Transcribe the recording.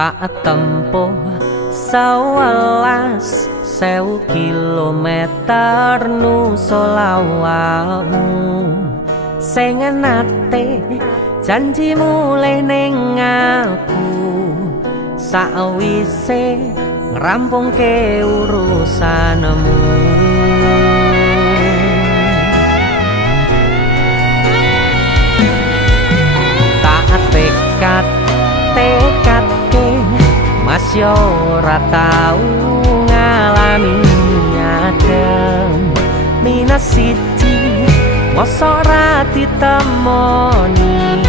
Tak tempuh 11.000 kilometer nusolawakmu sing nate janji mulih ning aku sawise ngrampungke urusanmu. Tak tekadke Mas yo ora tau ngalami adem minus siji mosok ora ditemoni